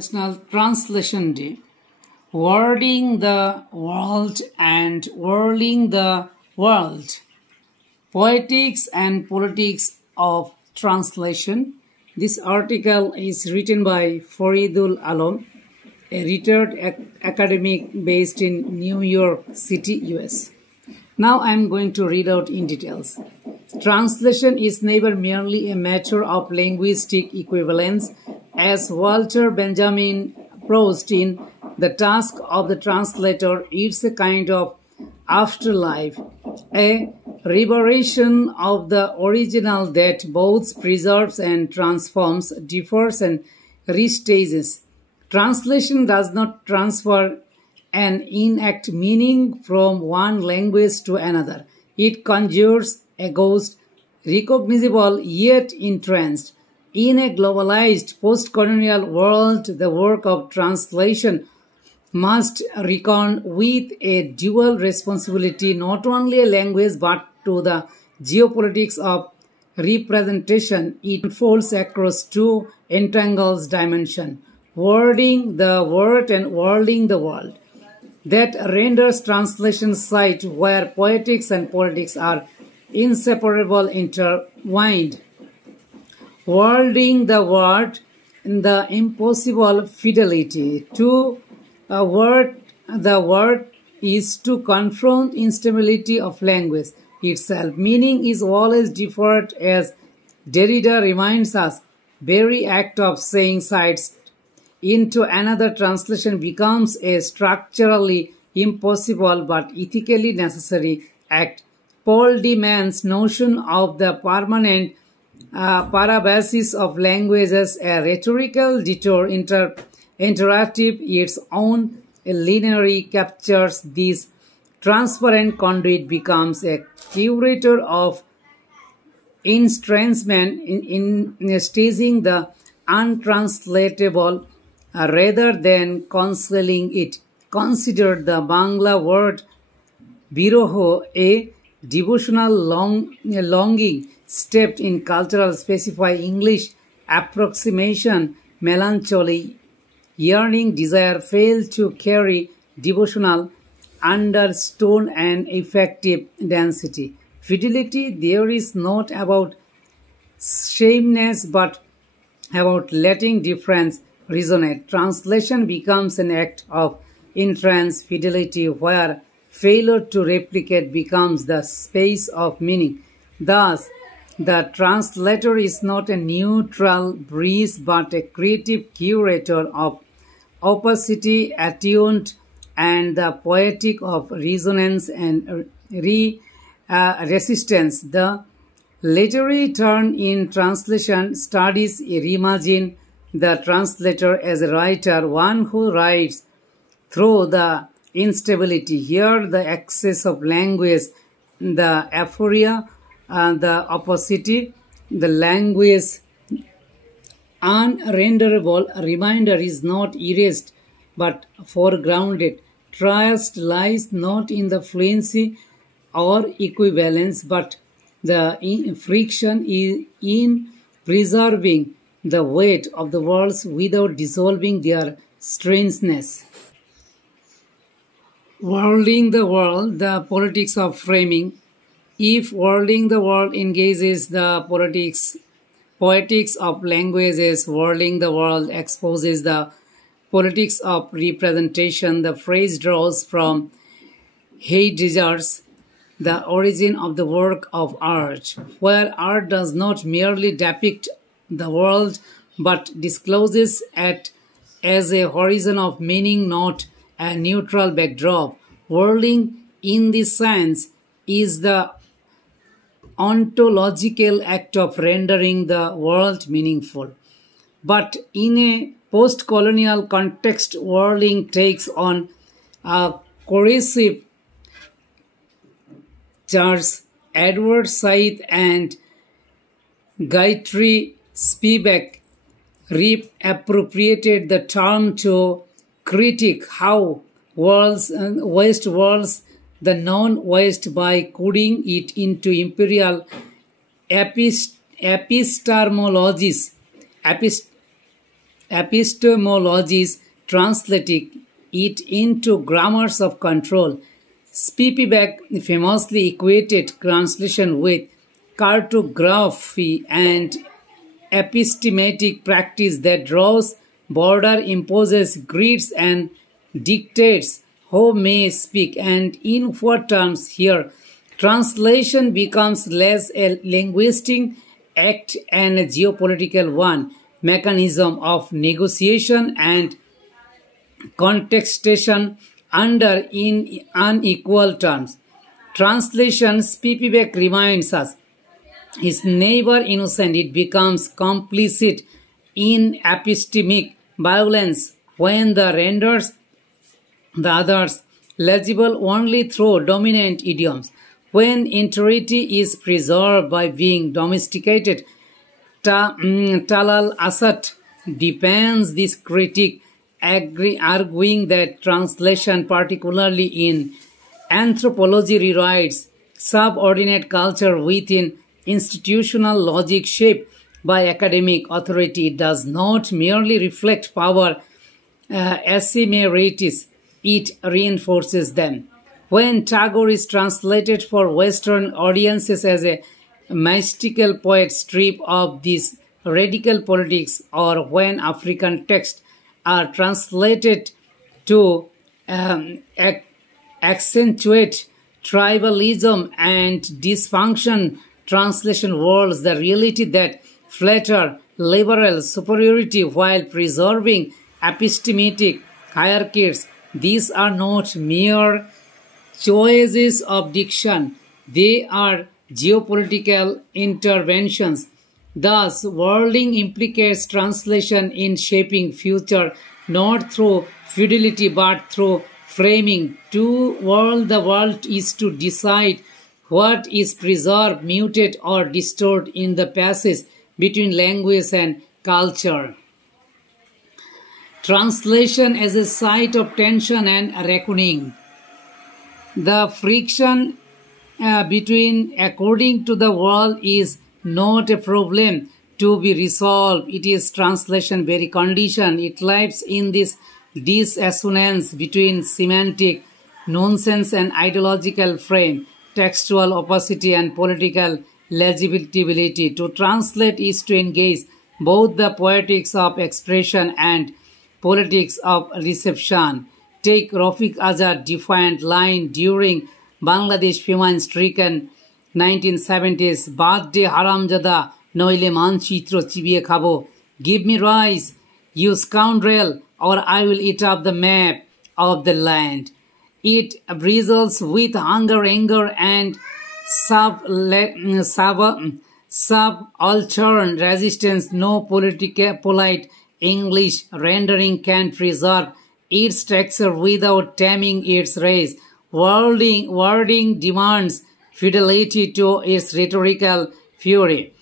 National Translation Day. Wording the world and whirling the world. Poetics and politics of translation. This article is written by Faridul Alam, a retired academic based in New York City, US. Now I am going to read out in details. Translation is never merely a matter of linguistic equivalence, as Walter Benjamin posed in The Task of the Translator. It's a kind of afterlife, a reverberation of the original that both preserves and transforms, differs and restages. Translation does not transfer an inact meaning from one language to another. It conjures a ghost, recognizable yet entranced. In a globalized post-colonial world, the work of translation must reckon with a dual responsibility, not only a language but to the geopolitics of representation. It unfolds across two entangled dimensions, wording the word and whirling the world. That renders translation site where poetics and politics are inseparable intertwined. Whirling the word in the impossible fidelity. To word the word is to confront instability of language itself. Meaning is always deferred, as Derrida reminds us. Very act of saying sides into another translation becomes a structurally impossible but ethically necessary act. Paul de Man's notion of the permanent parabasis of language as a rhetorical detour interactive its own linearity captures this transparent conduit, becomes a curator of entrancement in staging the untranslatable rather than concealing it. Consider the Bangla word biroho, a devotional longing steeped in cultural specify English approximation, melancholy, yearning, desire fail to carry devotional undertone and effective density. Fidelity there is not about sameness but about letting difference resonate. Translation becomes an act of entrance fidelity where failure to replicate becomes the space of meaning. Thus, the translator is not a neutral breeze but a creative curator of opacity attuned and the poetic of resonance and resistance. The literary turn in translation studies reimagine the translator as a writer, one who writes through the instability. Here the excess of language, the aphoria, the opacity, the language unrenderable reminder is not erased but foregrounded. Trust lies not in the fluency or equivalence but the friction is in preserving the weight of the words without dissolving their strangeness. Whirling the world, the politics of framing. If whirling the world engages the poetics of languages, whirling the world exposes the politics of representation. The phrase draws from Heidegger's The Origin of the Work of Art, where art does not merely depict the world but discloses it as a horizon of meaning, not a neutral backdrop. Whirling, in this sense, is the ontological act of rendering the world meaningful. But in a post-colonial context, whirling takes on a coercive charge. Edward Said and Gayatri Spivak reappropriated the term to critique how West whirls the non-West by coding it into imperial epistemologies. epistemologies, translating it into grammars of control. Spivak famously equated translation with cartography and epistematic practice that draws border, imposes grids and dictates who may speak, and in what terms here. Translation becomes less a linguistic act and a geopolitical one, mechanism of negotiation and contestation under in unequal terms. Translation, Spivak reminds us, is never innocent. It becomes complicit in epistemic violence when the renders the others legible only through dominant idioms. When entirety is preserved by being domesticated, Talal Asad defends this critique, arguing that translation, particularly in anthropology, rewrites subordinate culture within institutional logic shaped by academic authority. It does not merely reflect power asymmetries, it reinforces them. When Tagore is translated for Western audiences as a mystical poet stripped of this radical politics, or when African texts are translated to accentuate tribalism and dysfunction, translation worlds the reality that flatter liberal superiority while preserving epistemic hierarchies. These are not mere choices of diction, they are geopolitical interventions. Thus, worlding implicates translation in shaping future, not through fidelity but through framing. To world the world is to decide what is preserved, muted, or distorted in the passage between language and culture. Translation as a site of tension and reckoning. The friction between according to the world is not a problem to be resolved. It is translation very condition. It lies in this dissonance between semantic nonsense and ideological frame, textual opacity and political legibility. To translate is to engage both the poetics of expression and politics of reception. Take Rafiq Azad's defiant line during Bangladesh famine-stricken 1970s, "Baad de haramjada, noile manchitro chibiye khabo. Give me rice, you scoundrel, or I will eat up the map of the land." It bristles with hunger, anger, and subaltern resistance. No polite English rendering can preserve its texture without taming its race. Wording demands fidelity to its rhetorical fury.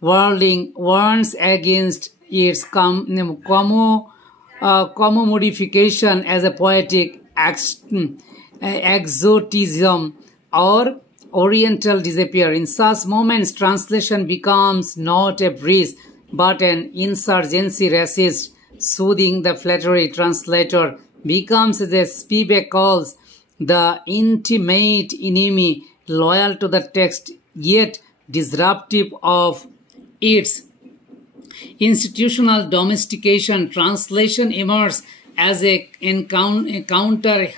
Wording warns against its commodification as a poetic exotism or oriental disappear. In such moments, translation becomes not a breeze but an insurgency resist. Soothing the flattery translator becomes, as Spivak calls, the intimate enemy, loyal to the text yet disruptive of its institutional domestication. Translation emerges as a counter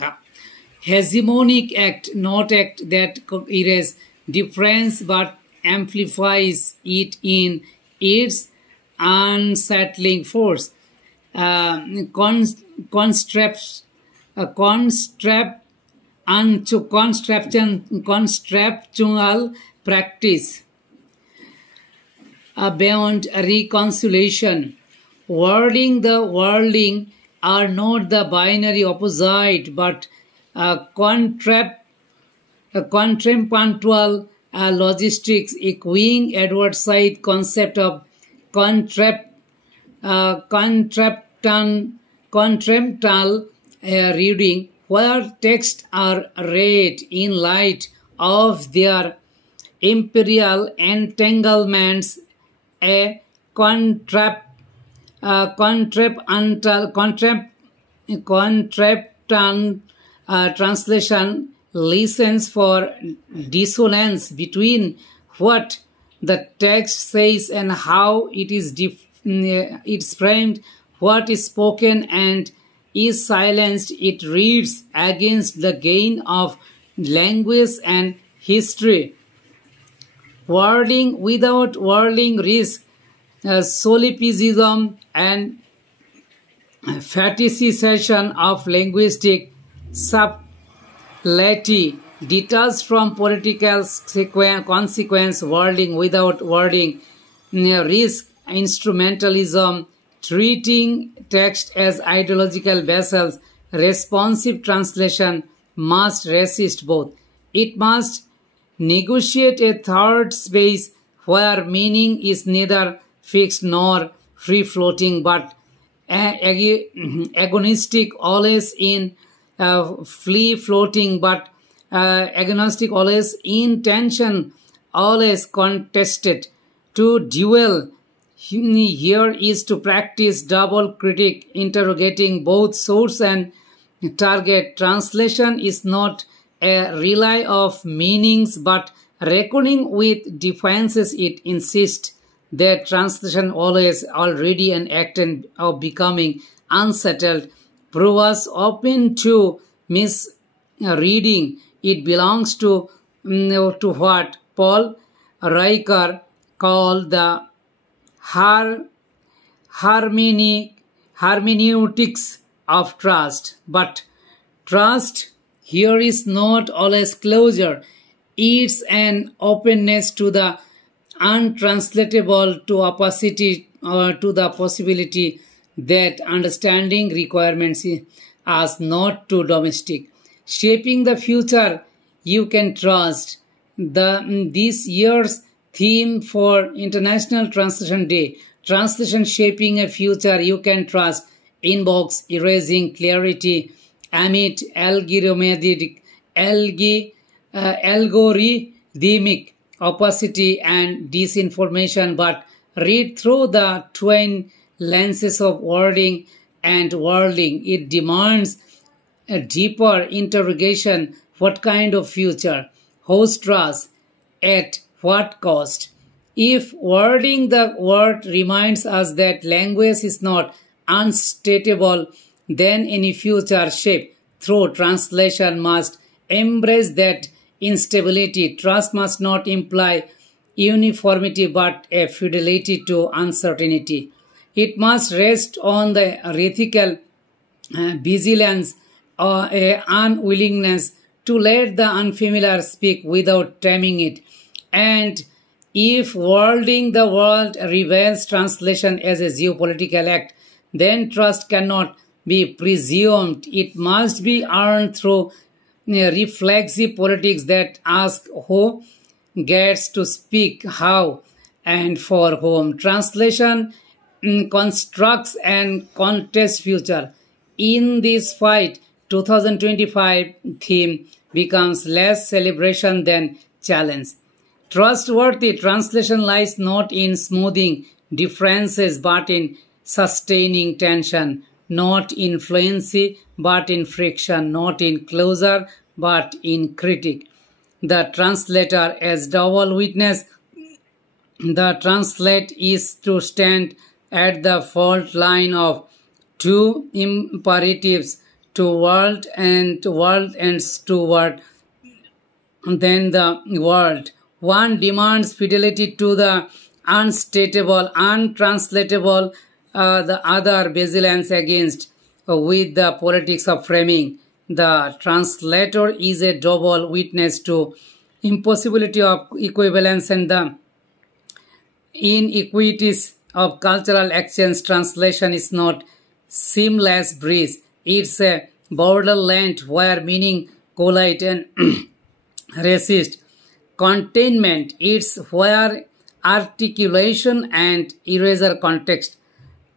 hegemonic act, not act that erases difference but amplifies it in its unsettling force. Conceptual practice beyond reconciliation. Wording the worlding are not the binary opposite but contrapuntual logistics, echoing Edward Said's concept of contrapuntal reading, where texts are read in light of their imperial entanglements. A contrapuntal contraptan translation listens for dissonance between what the text says and how it is it's framed, what is spoken and is silenced. It reads against the gain of language and history. Wording without wording risks solipsism and fetishization of linguistic subtlety. Detached from political consequence, wording without wording risk instrumentalism, treating text as ideological vessels. Responsive translation must resist both. It must negotiate a third space where meaning is neither fixed nor free-floating but agonistic, always in free-floating but agnostic, always in tension, always contested. To duel here is to practice double critique, interrogating both source and target. Translation is not a relay of meanings but reckoning with defiances. It insists that translation always already an act of becoming unsettled, proves open to misreading. It belongs to what Paul Ricoeur called the hermeneutics of trust. But trust here is not always closure. It's an openness to the untranslatable, to opacity, or to the possibility that understanding requirements us not too domestic. Shaping the future you can trust. This year's theme for International Translation Day, translation shaping a future you can trust, invokes erasing clarity amid algorithmic opacity and disinformation, but read through the twin lenses of wording and worlding. It demands a deeper interrogation. What kind of future? Whose trust? At what cost? If wording the word reminds us that language is not unstateable, then any future shape through translation must embrace that instability. Trust must not imply uniformity but a fidelity to uncertainty. It must rest on the ethical vigilance or a unwillingness to let the unfamiliar speak without taming it. And if worlding the world reveals translation as a geopolitical act, then trust cannot be presumed. It must be earned through reflexive politics that ask who gets to speak, how, and for whom. Translation constructs and contests future. In this fight, 2025 theme becomes less celebration than challenge. Trustworthy translation lies not in smoothing differences but in sustaining tension, not in fluency but in friction, not in closure but in critique. The translator as double witness. The translate is to stand at the fault line of two imperatives, to world and steward, then the world. One demands fidelity to the unstateable, untranslatable, the other vigilance against with the politics of framing. The translator is a double witness to impossibility of equivalence and the inequities of cultural exchange. Translation is not seamless breeze. It's a borderland where meaning collide and resist. Containment, it's where articulation and erasure context.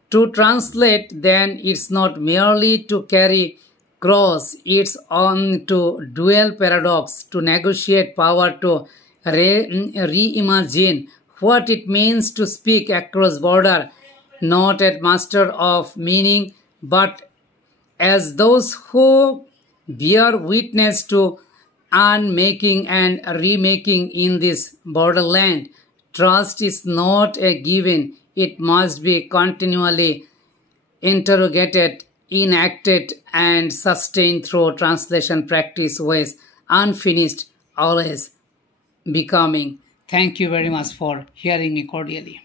To translate, then, it's not merely to carry cross, it's on to dual paradox, to negotiate power, to reimagine what it means to speak across border not as master of meaning, but as those who bear witness to unmaking and remaking in this borderland. Trust is not a given, it must be continually interrogated, enacted, and sustained through translation practice ways, unfinished, always becoming. Thank you very much for hearing me cordially.